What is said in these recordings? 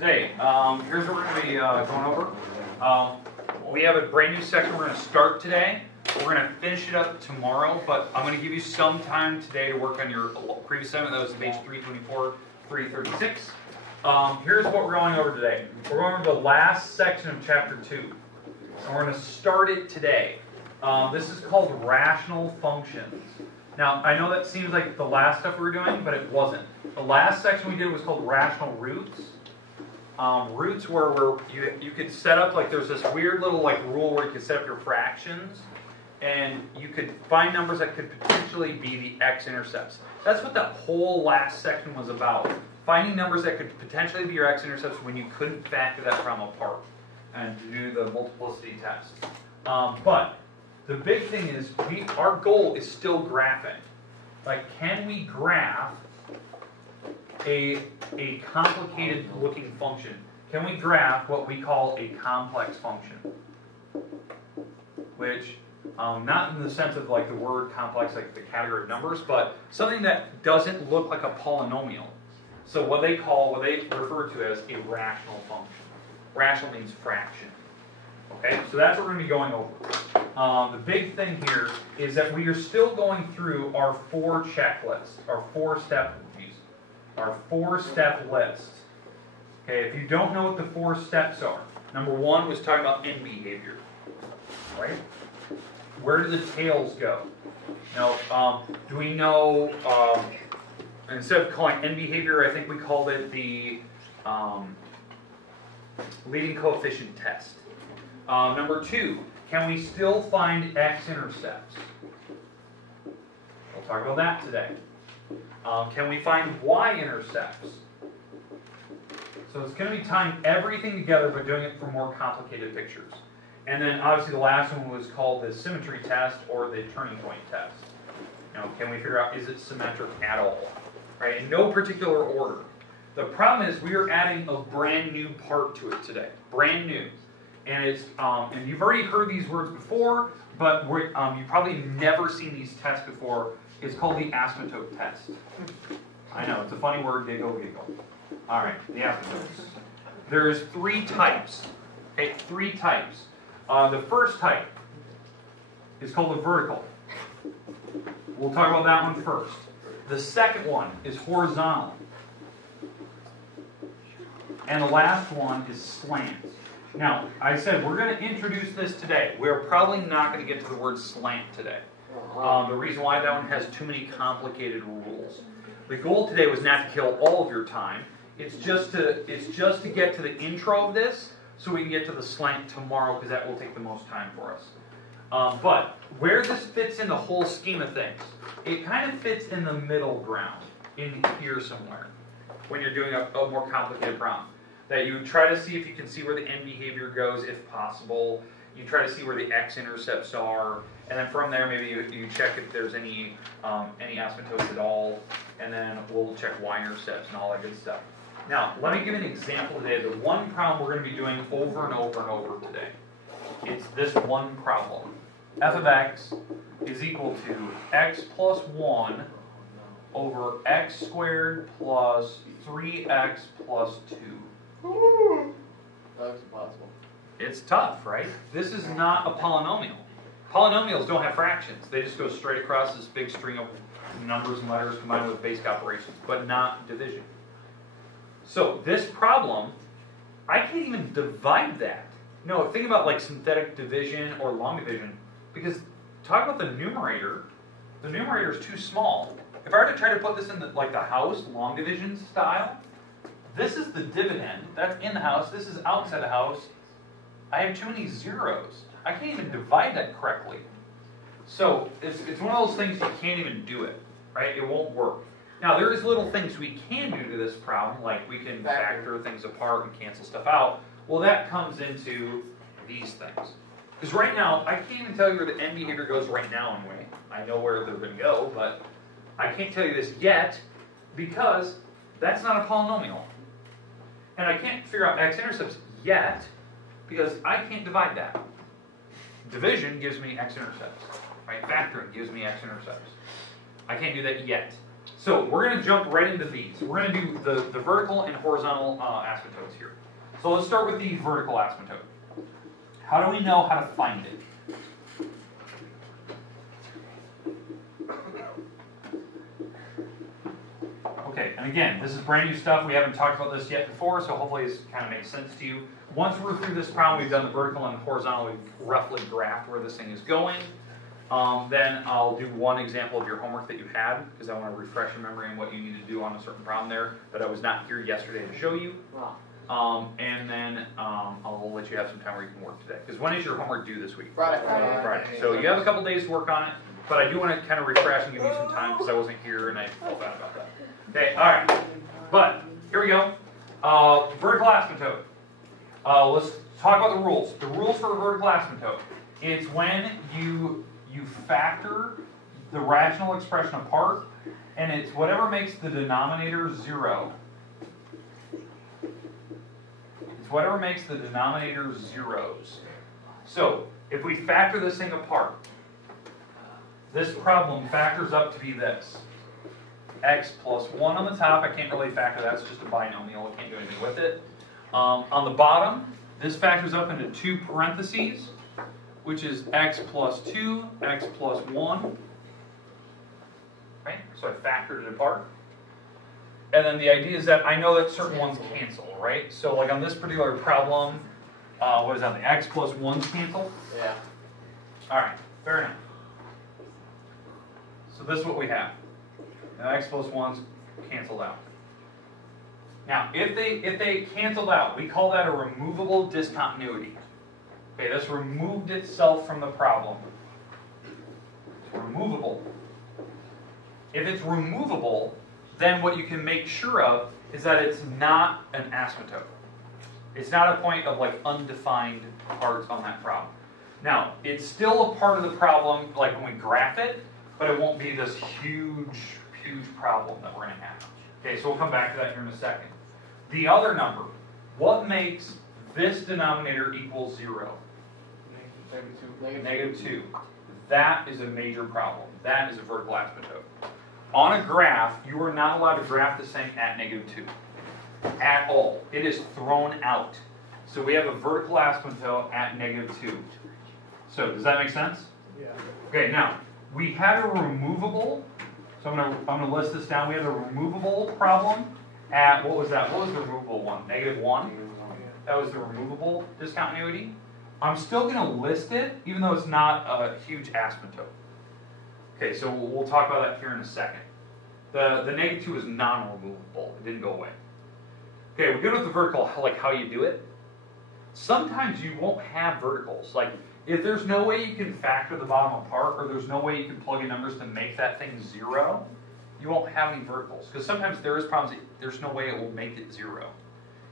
today, here's what we're going to be going over. We have a brand new section we're going to start today. We're going to finish it up tomorrow, but I'm going to give you some time today to work on your previous assignment. That was page 324, 336. Here's what we're going over today. We're going over the last section of chapter 2, and we're going to start it today. This is called rational functions. Now, I know that seems like the last stuff we were doing, but it wasn't. The last section we did was called rational roots. Roots where you could set up, like there's this weird little rule where you could set up your fractions, and you could find numbers that could potentially be the X-intercepts. That's what that whole last section was about. Finding numbers that could potentially be your X-intercepts when you couldn't factor that problem apart and do the multiplicity test. But the big thing is, our goal is still graphing. Like, can we graph a complicated looking function? Can we graph what we call a complex function? Which, not in the sense of like the word complex, like the category of numbers, but something that doesn't look like a polynomial. So what they refer to as a rational function. Rational means fraction. Okay, so that's what we're going to be going over. The big thing here is that we are still going through our four checklists, our four-step list. Okay, if you don't know what the four steps are, number one was talking about end behavior, right? Where do the tails go? Now, do we know, instead of calling end behavior, I think we called it the leading coefficient test. Number two, can we still find X-intercepts? We'll talk about that today. Can we find Y-intercepts? So it's going to be tying everything together but doing it for more complicated pictures. And then obviously the last one was called the symmetry test or the turning point test. Now, can we figure out, is it symmetric at all? Right? In no particular order. The problem is we are adding a brand new part to it today. Brand new. And it's and you've already heard these words before, but you've probably never seen these tests before. It's called the asymptote test. I know, it's a funny word, giggle, giggle. All right, the asymptotes. There's three types. Okay, three types. The first type is called the vertical. We'll talk about that one first. The second one is horizontal. And the last one is slant. Now, I said we're going to introduce this today. We're probably not going to get to the word slant today. The reason why that one has too many complicated rules. The goal today was not to kill all of your time. It's just to get to the intro of this so we can get to the slant tomorrow, because that will take the most time for us. But where this fits in the whole scheme of things, it kind of fits in the middle ground, in here somewhere, when you're doing a more complicated problem. That you try to see if you can see where the end behavior goes, if possible. You try to see where the X-intercepts are, and then from there maybe you check if there's any asymptotes at all, and then we'll check Y-intercepts and all that good stuff. Now, let me give you an example today. The one problem we're going to be doing over and over and over today. It's this one problem. F of x is equal to x plus 1 over x squared plus 3x plus 2. That's impossible. It's tough, right? This is not a polynomial. Polynomials don't have fractions. They just go straight across this big string of numbers and letters combined with basic operations, but not division. So this problem, I can't even divide that. No, think about like synthetic division or long division, because talk about the numerator is too small. If I were to try to put this in the house, long division style, this is the dividend. That's in the house. This is outside the house. I have too many zeros. I can't even divide that correctly. So it's one of those things you can't even do it, right? It won't work. Now, there is little things we can do to this problem, like we can factor things apart and cancel stuff out. Well, that comes into these things. Because right now, I can't even tell you where the end behavior goes right now anyway. I know where they're going to go, but I can't tell you this yet because that's not a polynomial. And I can't figure out X-intercepts yet because I can't divide that. Division gives me X-intercepts. Right? Factoring gives me X-intercepts. I can't do that yet. So we're going to jump right into these. We're going to do the vertical and horizontal asymptotes here. So let's start with the vertical asymptote. How do we know how to find it? Okay, and again, this is brand new stuff. We haven't talked about this yet before, so hopefully this kind of makes sense to you. Once we're through this problem, we've done the vertical and horizontal, we've roughly graphed where this thing is going. Then I'll do one example of your homework that you had, because I want to refresh your memory on what you need to do on a certain problem there, but I was not here yesterday to show you. And then I'll let you have some time where you can work today. Because when is your homework due this week? Friday. Friday. So you have a couple days to work on it, but I do want to kind of refresh and give you some time because I wasn't here and I felt bad about that. Okay, all right. But here we go. Vertical asymptote. Let's talk about the rules. The rules for a vertical asymptote. It's when you factor the rational expression apart, and it's whatever makes the denominator 0. It's whatever makes the denominator zeros. So if we factor this thing apart, this problem factors up to be this. X plus 1 on the top. I can't really factor that. It's just a binomial. I can't do anything with it. On the bottom, this factors up into 2 parentheses, which is x plus 2, x plus 1. Right? So I factored it apart. And then the idea is that I know that certain ones cancel, right? So like on this particular problem, what is that? The x plus 1's cancel? Yeah. All right, fair enough. So this is what we have. The x plus 1's canceled out. Now, if they canceled out, we call that a removable discontinuity. Okay, this removed itself from the problem. It's removable. If it's removable, then what you can make sure of is that it's not an asymptote. It's not a point of like undefined parts on that problem. Now, it's still a part of the problem, like when we graph it, but it won't be this huge problem that we're going to have. Okay, so we'll come back to that here in a second. The other number, what makes this denominator equal 0? Negative 2. That is a major problem. That is a vertical asymptote. On a graph, you are not allowed to graph this thing at negative 2. At all. It is thrown out. So we have a vertical asymptote at negative 2. So does that make sense? Yeah. Okay, now, we had a removable, so I'm gonna list this down. We had a removable problem at, what was that? What was the removable one? Negative 1? That was the removable discontinuity. I'm still going to list it, even though it's not a huge asymptote. Okay, so we'll talk about that here in a second. The negative 2 is non-removable. It didn't go away. Okay, we're good with the vertical, like how you do it. Sometimes you won't have verticals. Like, if there's no way you can factor the bottom apart, or there's no way you can plug in numbers to make that thing 0, you won't have any verticals. Because sometimes there is problems that there's no way it will make it 0.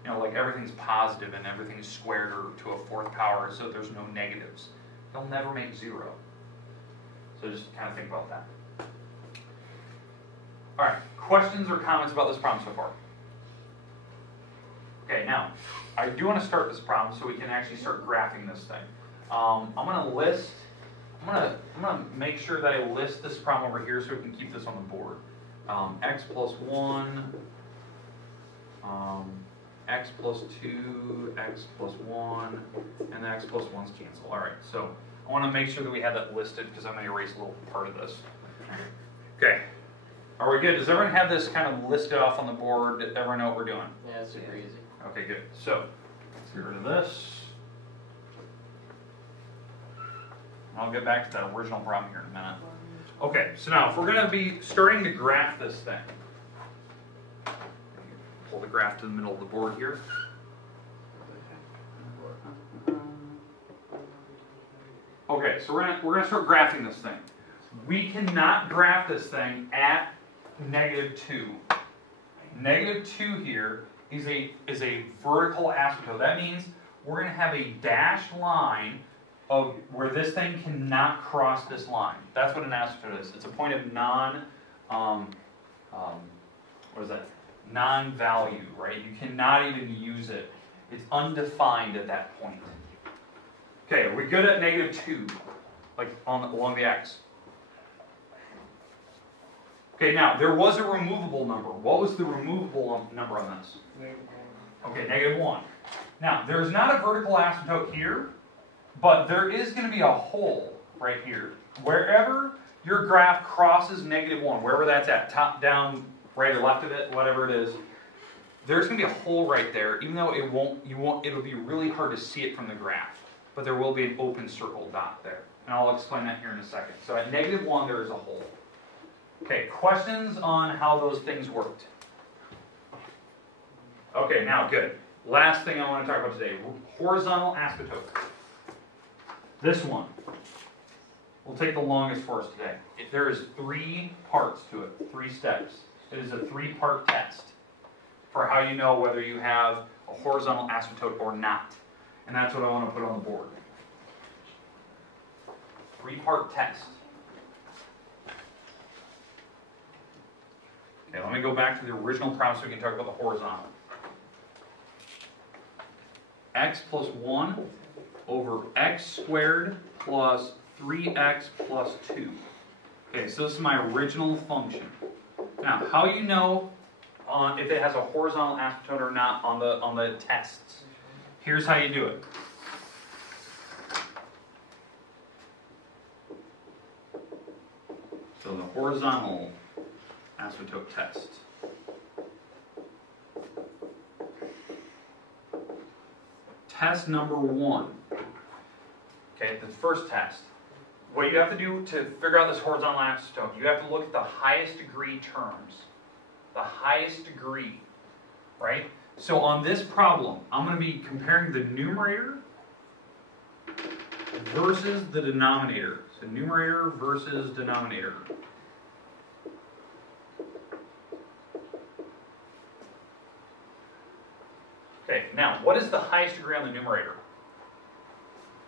You know, like everything's positive and everything's squared or to a 4th power, so there's no negatives. They'll never make 0. So just kind of think about that. All right, questions or comments about this problem so far? Okay, now, I do want to start this problem so we can actually start graphing this thing. I'm gonna make sure that I list this problem over here so we can keep this on the board. X plus 1, x plus 2, x plus 1, and the x plus 1's cancel. All right, so I want to make sure that we have that listed because I'm going to erase a little part of this. Okay, are we good? Does everyone have this kind of listed off on the board? Does everyone know what we're doing? Yeah, it's super easy. Okay, good. So let's get rid of this. I'll get back to that original problem here in a minute. Okay, so now if we're going to be starting to graph this thing, pull the graph to the middle of the board here. Okay, so we're gonna start graphing this thing. We cannot graph this thing at negative 2. Negative 2 here is a vertical asymptote. That means we're going to have a dashed line of where this thing cannot cross this line. That's what an asymptote is. It's a point of non-value, right? You cannot even use it. It's undefined at that point. Okay, are we good at negative 2, like along the x? Okay, now, there was a removable number. What was the removable number on this? Okay, -1. Now, there's not a vertical asymptote here, but there is going to be a hole right here. Wherever your graph crosses -1, wherever that's at, top, down, right or left of it, whatever it is, there's going to be a hole right there, even though it'll be really hard to see it from the graph. But there will be an open circle dot there. And I'll explain that here in a second. So at -1, there is a hole. Okay, questions on how those things worked? Okay, now good. Last thing I want to talk about today, horizontal asymptote. This one will take the longest for us today. There is 3 parts to it, 3 steps. It is a 3-part test for how you know whether you have a horizontal asymptote or not. And that's what I want to put on the board. 3-part test. Okay, let me go back to the original problem so we can talk about the horizontal. X plus 1 over x squared plus 3x plus 2. Okay, so this is my original function. Now, how you know if it has a horizontal asymptote or not on the tests. Here's how you do it. So the horizontal asymptote test. Test number 1. Okay, the first test. What you have to do to figure out this horizontal asymptote, you have to look at the highest degree terms. The highest degree, right? So on this problem, I'm going to be comparing the numerator versus the denominator. So numerator versus denominator. Okay, now, what is the highest degree on the numerator?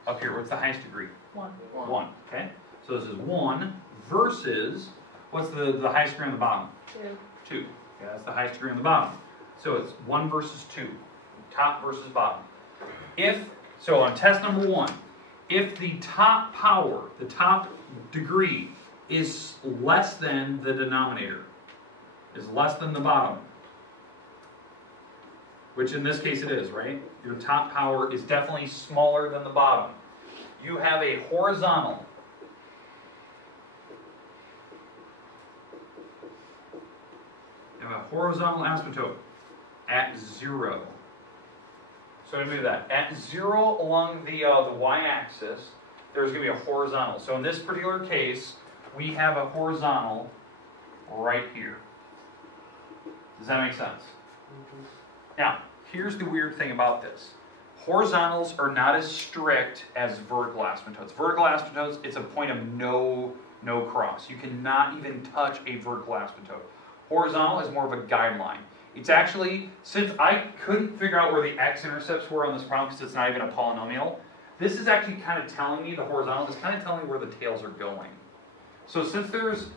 Up here, what's the highest degree? 1. 1, okay? So this is 1 versus, what's the highest degree on the bottom? 2. 2. Okay, that's the highest degree on the bottom. So it's 1 versus 2, top versus bottom. So on test number 1, if the top power, the top degree, is less than the denominator, is less than the bottom, which in this case it is, right? Your top power is definitely smaller than the bottom. You have a horizontal. You have a horizontal asymptote at 0. So I'm going to do that. At 0 along the y-axis, there's going to be a horizontal. So in this particular case, we have a horizontal right here. Does that make sense? Now, here's the weird thing about this. Horizontals are not as strict as vertical asymptotes. Vertical asymptotes, it's a point of no cross. You cannot even touch a vertical asymptote. Horizontal is more of a guideline. It's actually, since I couldn't figure out where the X-intercepts were on this problem because it's not even a polynomial, this is actually kind of telling me, the horizontal is kind of telling me where the tails are going. So since there is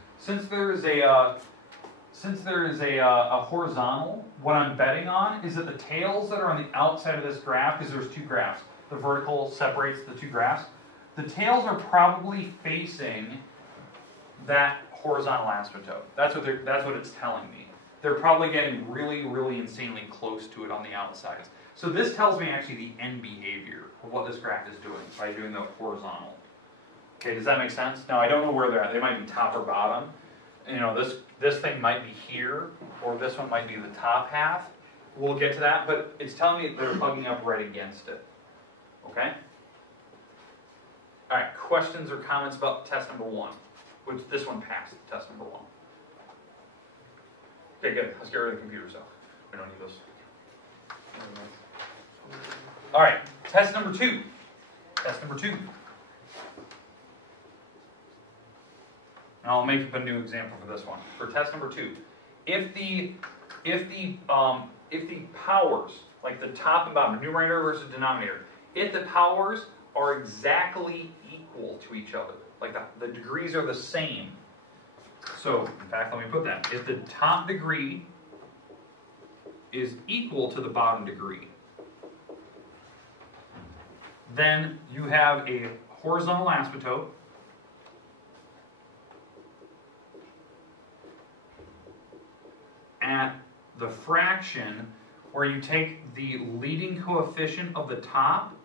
a horizontal, what I'm betting on is that the tails that are on the outside of this graph, because there's 2 graphs, the vertical separates the 2 graphs, the tails are probably facing that horizontal asymptote. That's what it's telling me. They're probably getting really, really insanely close to it on the outsides. So this tells me actually the end behavior of what this graph is doing by doing the horizontal. Okay, does that make sense? Now I don't know where they're at. They might be top or bottom. You know, this thing might be here, or this one might be the top half. We'll get to that, but it's telling me they're plugging up right against it. Okay? All right, questions or comments about test number 1? Which this one passed, test number 1. Okay, good. Let's get rid of the computer stuff. We don't need those. All right, test number 2. Test number 2. And I'll make up a new example for this one. For test number 2, if the powers, like the top and bottom, numerator versus denominator, if the powers are exactly equal to each other, like the degrees are the same. So, in fact, let me put that. If the top degree is equal to the bottom degree, then you have a horizontal asymptote the fraction where you take the leading coefficient of the top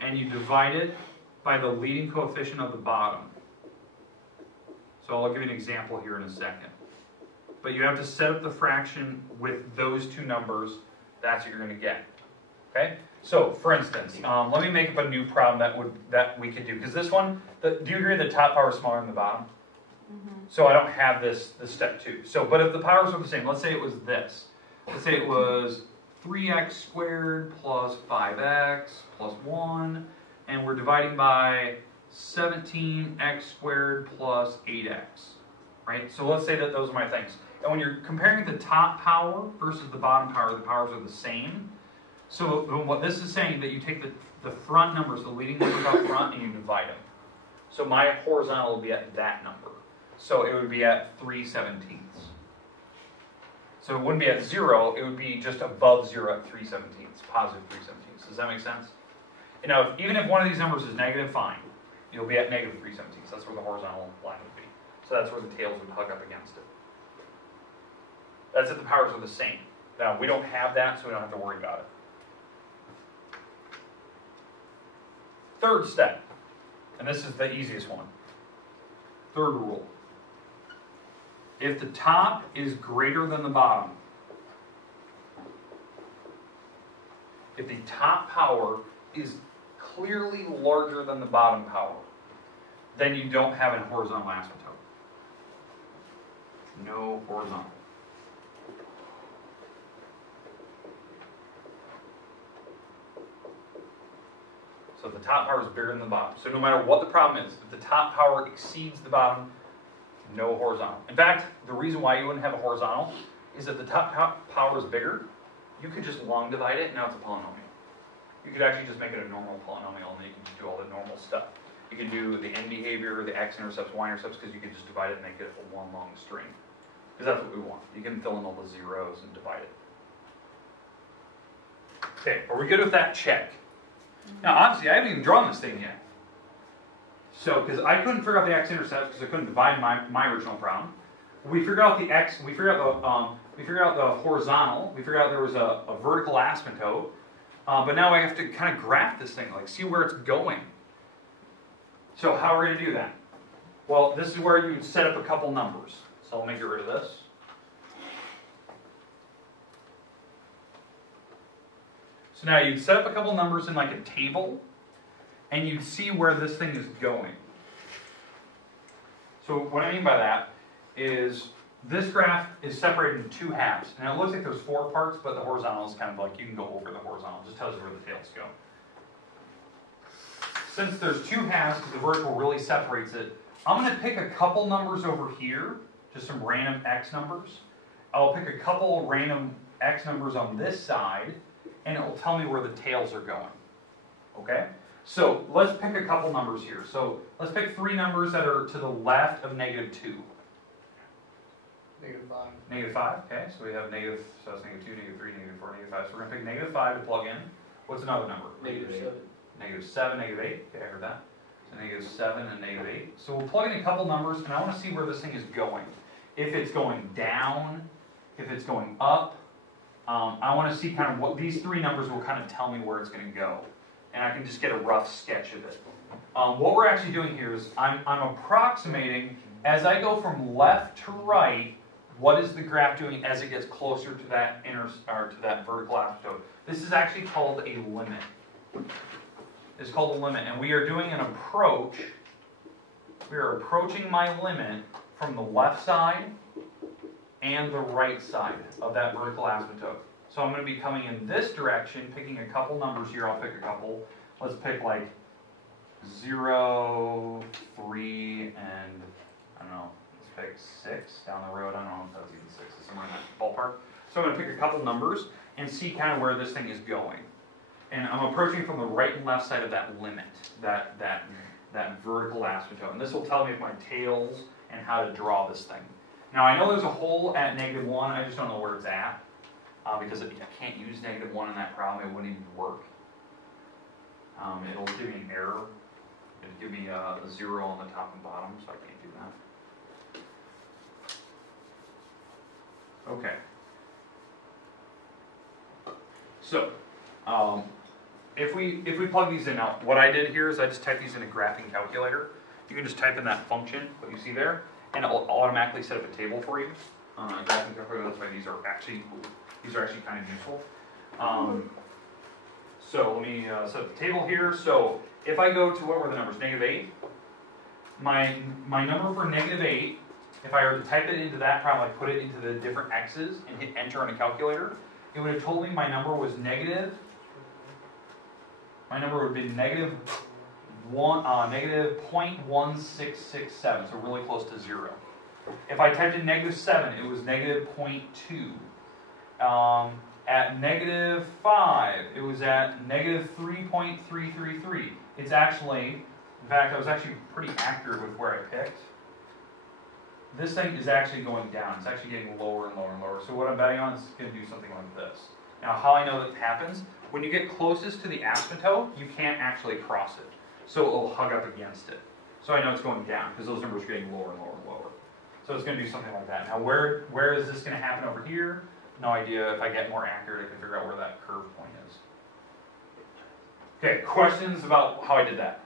and you divide it by the leading coefficient of the bottom. So I'll give you an example here in a second. But you have to set up the fraction with those two numbers. That's what you're going to get. Okay? So, for instance, let me make up a new problem that we could do. Because this one, do you agree the top power is smaller than the bottom? Mm-hmm. So I don't have this step 2. So, but if the powers were the same, let's say it was this. Let's say it was 3x squared plus 5x plus 1. And we're dividing by 17x squared plus 8x. Right? So let's say that those are my things. And when you're comparing the top power versus the bottom power, the powers are the same. So what this is saying that you take the front numbers, the leading numbers up front, and you divide them. So my horizontal will be at that number. So it would be at 3/17. So it wouldn't be at 0, it would be just above 0 at 3/17, positive 3/17. Does that make sense? And now, even if one of these numbers is negative, fine. You'll be at negative 3/17. That's where the horizontal line would be. So that's where the tails would hug up against it. That's if the powers are the same. Now, we don't have that, so we don't have to worry about it. Third step, and this is the easiest one. Third rule. If the top is greater than the bottom, if the top power is clearly larger than the bottom power, then you don't have a horizontal asymptote. No horizontal. So if the top power is bigger than the bottom. So no matter what the problem is, if the top power exceeds the bottom, no horizontal. In fact, the reason why you wouldn't have a horizontal is that the top power is bigger. You could just long divide it, and now it's a polynomial. You could actually just make it a normal polynomial, and then you can just do all the normal stuff. You can do the end behavior, the x-intercepts, y-intercepts, because you can just divide it and make it a one long string. Because that's what we want. You can fill in all the zeros and divide it. Okay, are we good with that? Check. Now, obviously, I haven't even drawn this thing yet. So, because I couldn't figure out the x-intercept because I couldn't divide my original problem. We figured out the x. We figured out the horizontal. We figured out there was a vertical asymptote. But now I have to kind of graph this thing, like see where it's going. So how are we going to do that? Well, this is where you set up a couple numbers. So let me get rid of this. So now you'd set up a couple numbers in like a table, and you'd see where this thing is going. So what I mean by that is this graph is separated into two halves. Now it looks like there's 4 parts, but the horizontal is kind of like you can go over the horizontal. It just tells you where the tails go. Since there's 2 halves, because the vertical really separates it, I'm going to pick a couple numbers over here, just some random x numbers. I'll pick a couple random x numbers on this side, and it will tell me where the tails are going. Okay? So let's pick a couple numbers here. So let's pick 3 numbers that are to the left of -2. -5. -5, okay, so we have negative, so that's -2, -3, -4, -5. So we're going to pick -5 to plug in. What's another number? -7. -7, -8, okay, I heard that. So -7 and -8. So we'll plug in a couple numbers, and I want to see where this thing is going. If it's going down, if it's going up, I want to see kind of what these 3 numbers will kind of tell me where it's going to go. And I can just get a rough sketch of it. What we're actually doing here is I'm approximating, as I go from left to right, what is the graph doing as it gets closer to that vertical asymptote. This is actually called a limit. It's called a limit, and we are doing an approach. We are approaching my limit from the left side and the right side of that vertical asymptote. So I'm going to be coming in this direction, picking a couple numbers here. I'll pick a couple. Let's pick like 0, 3, and I don't know. Let's pick 6 down the road. I don't know if that's even 6. It's somewhere in that ballpark. So I'm going to pick a couple numbers and see kind of where this thing is going. And I'm approaching from the right and left side of that limit, that vertical asymptote. And this will tell me if my tails and how to draw this thing. Now I know there's a hole at -1. I just don't know where it's at. Because I can't use -1 in that problem, it wouldn't even work. It'll give me an error. It'll give me a 0 on the top and bottom, so I can't do that. Okay. So, if we plug these in now, what I did here is I just typed these in a graphing calculator. You can just type in that function, what you see there, and it will automatically set up a table for you. Graphing calculator, that's why these are actually kind of useful. So let me set up the table here. So if I go to, what were the numbers? -8. My number for -8, if I were to type it into that problem, like put it into the different x's and hit enter on a calculator, it would have told me my number was negative. My number would have been negative 0.1667, so really close to 0. If I typed in -7, it was negative 0.2. At -5, it was at negative 3.333. It's actually, in fact, I was actually pretty accurate with where I picked. This thing is actually going down. It's actually getting lower and lower and lower. So what I'm betting on is going to do something like this. Now, how I know that happens, when you get closest to the asymptote, you can't actually cross it. So it will hug up against it. So I know it's going down because those numbers are getting lower and lower and lower. So it's going to do something like that. Now, where is this going to happen over here? No idea. If I get more accurate, I can figure out where that curve point is. Okay, questions about how I did that?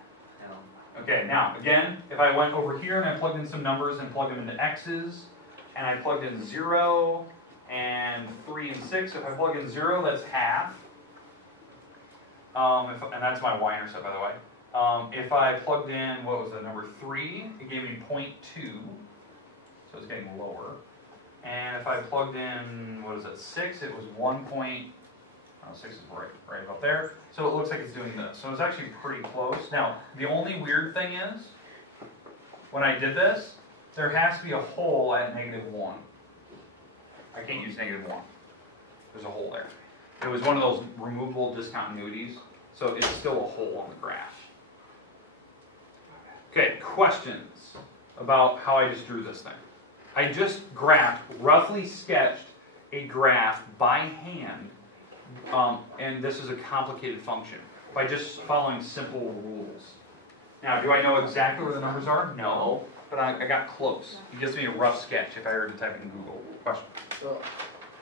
Okay, now, again, if I went over here and I plugged in some numbers and plugged them into x's, and I plugged in 0 and 3 and 6, if I plug in 0, that's half. And that's my y-intercept, by the way. If I plugged in, what was the number 3, it gave me 0.2, so it's getting lower. And if I plugged in, what is it, 6, it was 6 is right about there. So it looks like it's doing this. So it's actually pretty close. Now, the only weird thing is, when I did this, there has to be a hole at -1. I can't use -1. There's a hole there. It was one of those removable discontinuities, so it's still a hole on the graph. Okay, questions about how I just drew this thing. I just roughly sketched a graph by hand, and this is a complicated function, by just following simple rules. Now, do I know exactly where the numbers are? No, but I got close. It gives me a rough sketch if I were to type it in Google. Question? So,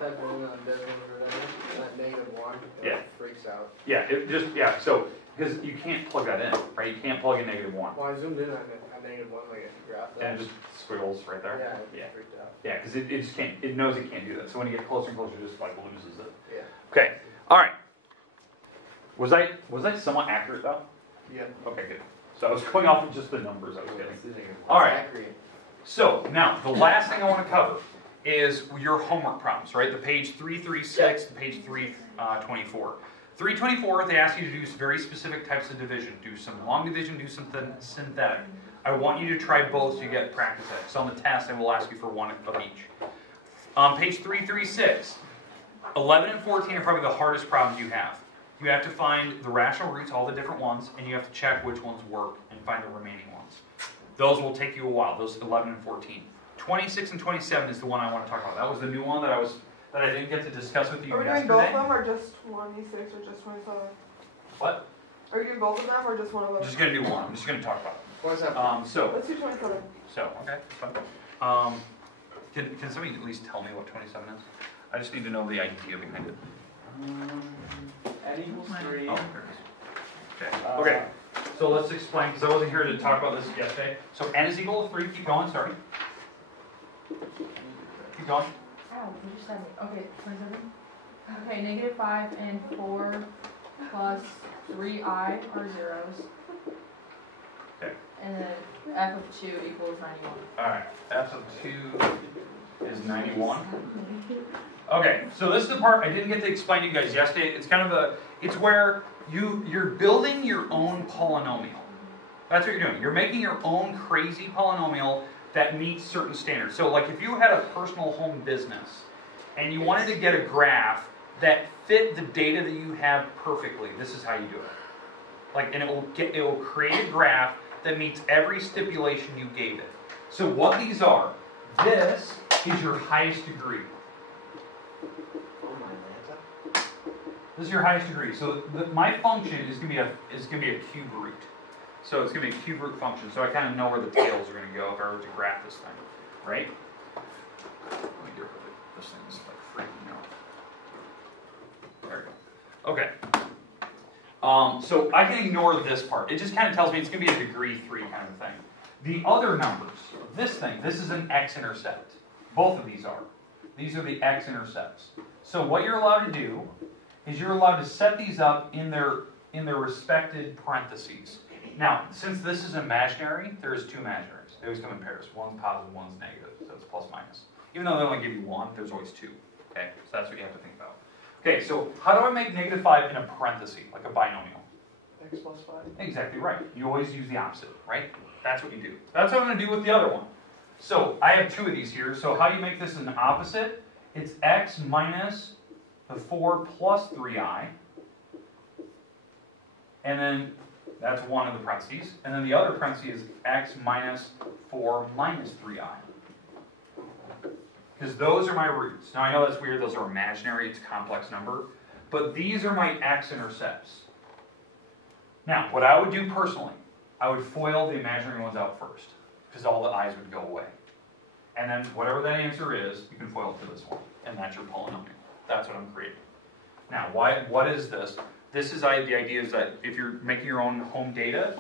type in on this one or whatever, and that -1, Yeah. freaks out. Yeah, so, because you can't plug that in, right? You can't plug in -1. Well, I zoomed in on -1, like a graph. And it just squiggles right there. Yeah, it freaked out. Yeah, because it just can't, it knows it can't do that. So when you get closer and closer, it just like loses it. Yeah. Okay, all right. Was I somewhat accurate though? Yeah. Okay, good. So I was going off of just the numbers I was getting. That's All right. accurate. So now the last thing I want to cover is your homework problems, right? The page 336, the page 324. 324, they ask you to do very specific types of division. Do some long division, do something synthetic. I want you to try both so you get practice at it. So on the test, I will ask you for one of each. Page 336, 11 and 14 are probably the hardest problems you have. You have to find the rational roots, all the different ones, and you have to check which ones work and find the remaining ones. Those will take you a while, those 11 and 14. 26 and 27 is the one I want to talk about. That was the new one that I didn't get to discuss with you yesterday. yesterday. Are we doing both of them, or just 26, or just 27? What? Are you doing both of them, or just one of them? I'm just going to do one. I'm just going to talk about it. What's that? Let's do 27. Okay, that's fine. Can somebody at least tell me what 27 is? I just need to know the idea behind it. N equals 3. Oh, there it is. Okay. Okay. So let's explain, because I wasn't here to talk about this yesterday. So n is equal to 3. Keep going. Sorry. Keep going. Oh, you just said it. Okay, 27. Okay, -5 and 4 plus 3i are zeros. Okay. And then f of 2 equals 91. All right. F of 2 is 91. Okay, so this is the part I didn't get to explain to you guys yesterday. It's kind of it's where you're building your own polynomial. That's what you're doing. You're making your own crazy polynomial that meets certain standards. So like if you had a personal home business and you wanted to get a graph that fit the data that you have perfectly, this is how you do it. Like, and it will create a graph that meets every stipulation you gave it. So what these are, this is your highest degree. This is your highest degree. So my function is going to be a cube root. So it's going to be a cube root function. So I kind of know where the tails are going to go if I were to graph this thing, right? Let me get rid of it. This thing is like freaking out. There we go. Okay. So I can ignore this part. It just kind of tells me it's going to be a degree 3 kind of thing. The other numbers, this thing, this is an X-intercept. Both of these are. These are the X-intercepts. So what you're allowed to do is you're allowed to set these up in their respected parentheses. Now, since this is imaginary, there's two imaginaries. They always come in pairs. One's positive, one's negative. So it's plus minus. Even though they only give you one, there's always two. Okay, so that's what you have to think about. Okay, so how do I make negative 5 in a parenthesis, like a binomial? X plus 5. Exactly right. You always use the opposite, right? That's what you do. That's what I'm going to do with the other one. So I have two of these here. So how do you make this an opposite? It's x minus the 4 plus 3i. And then that's one of the parentheses. And then the other parenthesis is x minus 4 minus 3i. Because those are my roots. Now I know that's weird. Those are imaginary. It's a complex number. But these are my x-intercepts. Now, what I would do personally, I would FOIL the imaginary ones out first. Because all the i's would go away. And then whatever that answer is, you can FOIL it to this one. And that's your polynomial. That's what I'm creating. Now, what is this? This is the idea is that if you're making your own home data,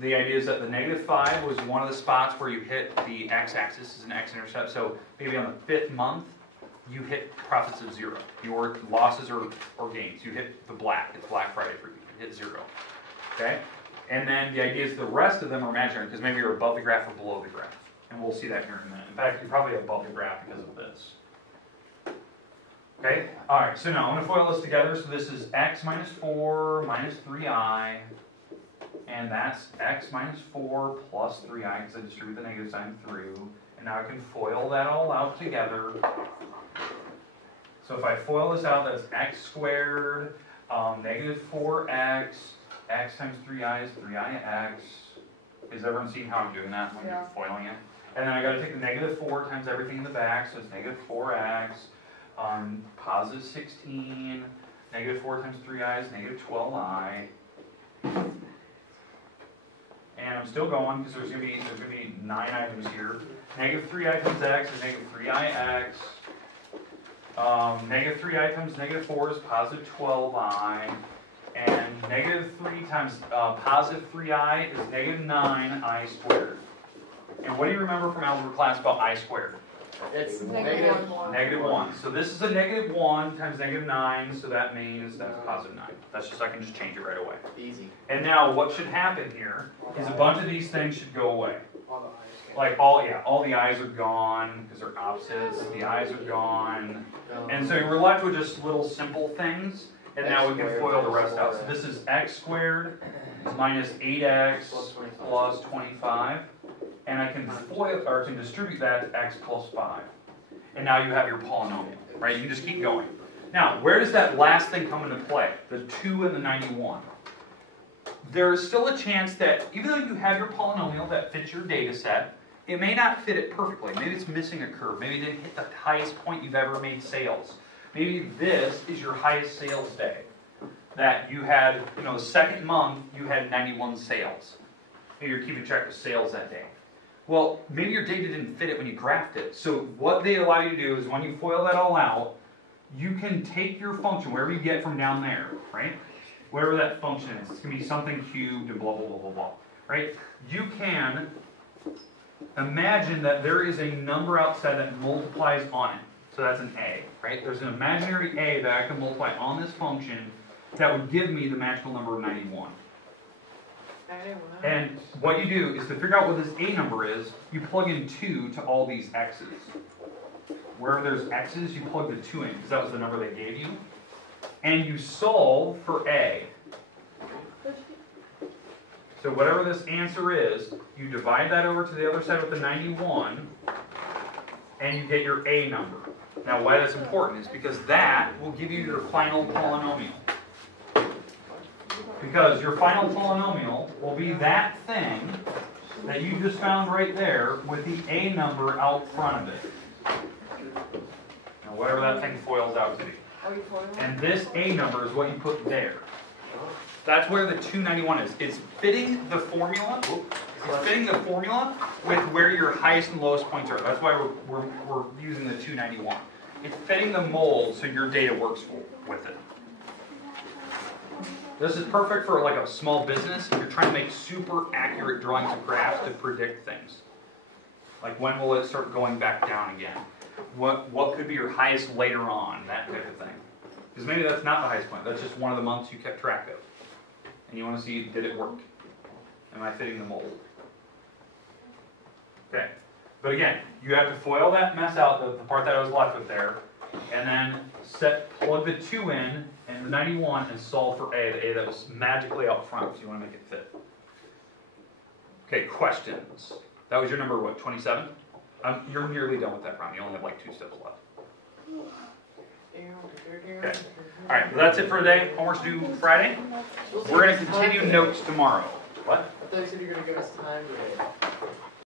the idea is that the negative 5 was one of the spots where you hit the x-axis as an x-intercept. So maybe on the 5th month, you hit profits of 0. Your losses or gains. You hit the black. It's Black Friday for you. You hit 0. Okay? And then the idea is the rest of them are imaginary because maybe you're above the graph or below the graph. And we'll see that here in a minute. In fact, you're probably above the graph because of this. Okay? Alright, so now I'm going to FOIL this together. So this is x minus 4 minus 3i. And that's x minus 4 plus 3i because I distribute the negative sign through. And now I can FOIL that all out together. So if I FOIL this out, that's x squared, negative 4x, x times 3i is 3ix. Is everyone seeing how I'm doing that when you're FOILing it? And then I got to take the negative 4 times everything in the back, so it's negative 4x, positive 16, negative 4 times 3i is negative 12i. And I'm still going because there's gonna be 9 items here. Negative 3i times x is negative 3ix. Negative 3i times negative 4 is positive 12i. And negative 3 times positive 3i is negative 9i squared. And what do you remember from algebra class about I squared? It's Negative 1. Negative 1. So this is a negative 1 times negative 9, so that means that's positive 9. That's just, I can just change it right away. Easy. And now what should happen here is a bunch of these things should go away. All the eyes. Like all the i's are gone because they're opposites. The i's are gone. And so we're left with just little simple things. And now we can FOIL the rest out. So this is x squared minus 8x plus 25. And I can FOIL, or can distribute that to x plus 5. And now you have your polynomial, right? You can just keep going. Now, where does that last thing come into play? The 2 and the 91. There is still a chance that, even though you have your polynomial that fits your data set, it may not fit it perfectly. Maybe it's missing a curve. Maybe it didn't hit the highest point you've ever made sales. Maybe this is your highest sales day. That you had, the second month, you had 91 sales. Maybe you're keeping track of sales that day. Well, maybe your data didn't fit it when you graphed it. So what they allow you to do is when you FOIL that all out, you can take your function, wherever you get from down there, right? Whatever that function is. It's going to be something cubed and blah, blah, blah, blah, blah, right? You can imagine that there is a number outside that multiplies on it. So that's an a, right? There's an imaginary a that I can multiply on this function that would give me the magical number of 91. And what you do is to figure out what this a number is, you plug in 2 to all these x's. Wherever there's x's, you plug the 2 in, because that was the number they gave you. And you solve for a. So whatever this answer is, you divide that over to the other side with the 91, and you get your a number. Now why that's important is because that will give you your final polynomial. Because your final polynomial will be that thing that you just found right there with the a number out front of it. Now whatever that thing FOILs out to be. And this a number is what you put there. That's where the 291 is. It's fitting the formula. It's fitting the formula with where your highest and lowest points are. That's why we're using the 291. it's fitting the mold so your data works with it. This is perfect for like a small business if you're trying to make super accurate drawings of graphs to predict things. Like when will it start going back down again? What could be your highest later on, that type of thing. Because maybe that's not the highest point, that's just one of the months you kept track of. And you want to see, did it work? Am I fitting the mold? Okay, but again, you have to FOIL that mess out, the part that I was left with there, and then plug the 2 in and the 91 and solve for A, the A that was magically out front because you want to make it fit. Okay, questions. That was your number, what, 27? You're nearly done with that problem. You only have like 2 steps left. Okay. All right, well, that's it for today. Homework's due Friday. We're going to continue notes tomorrow. What? I thought you said you were going to give us time today.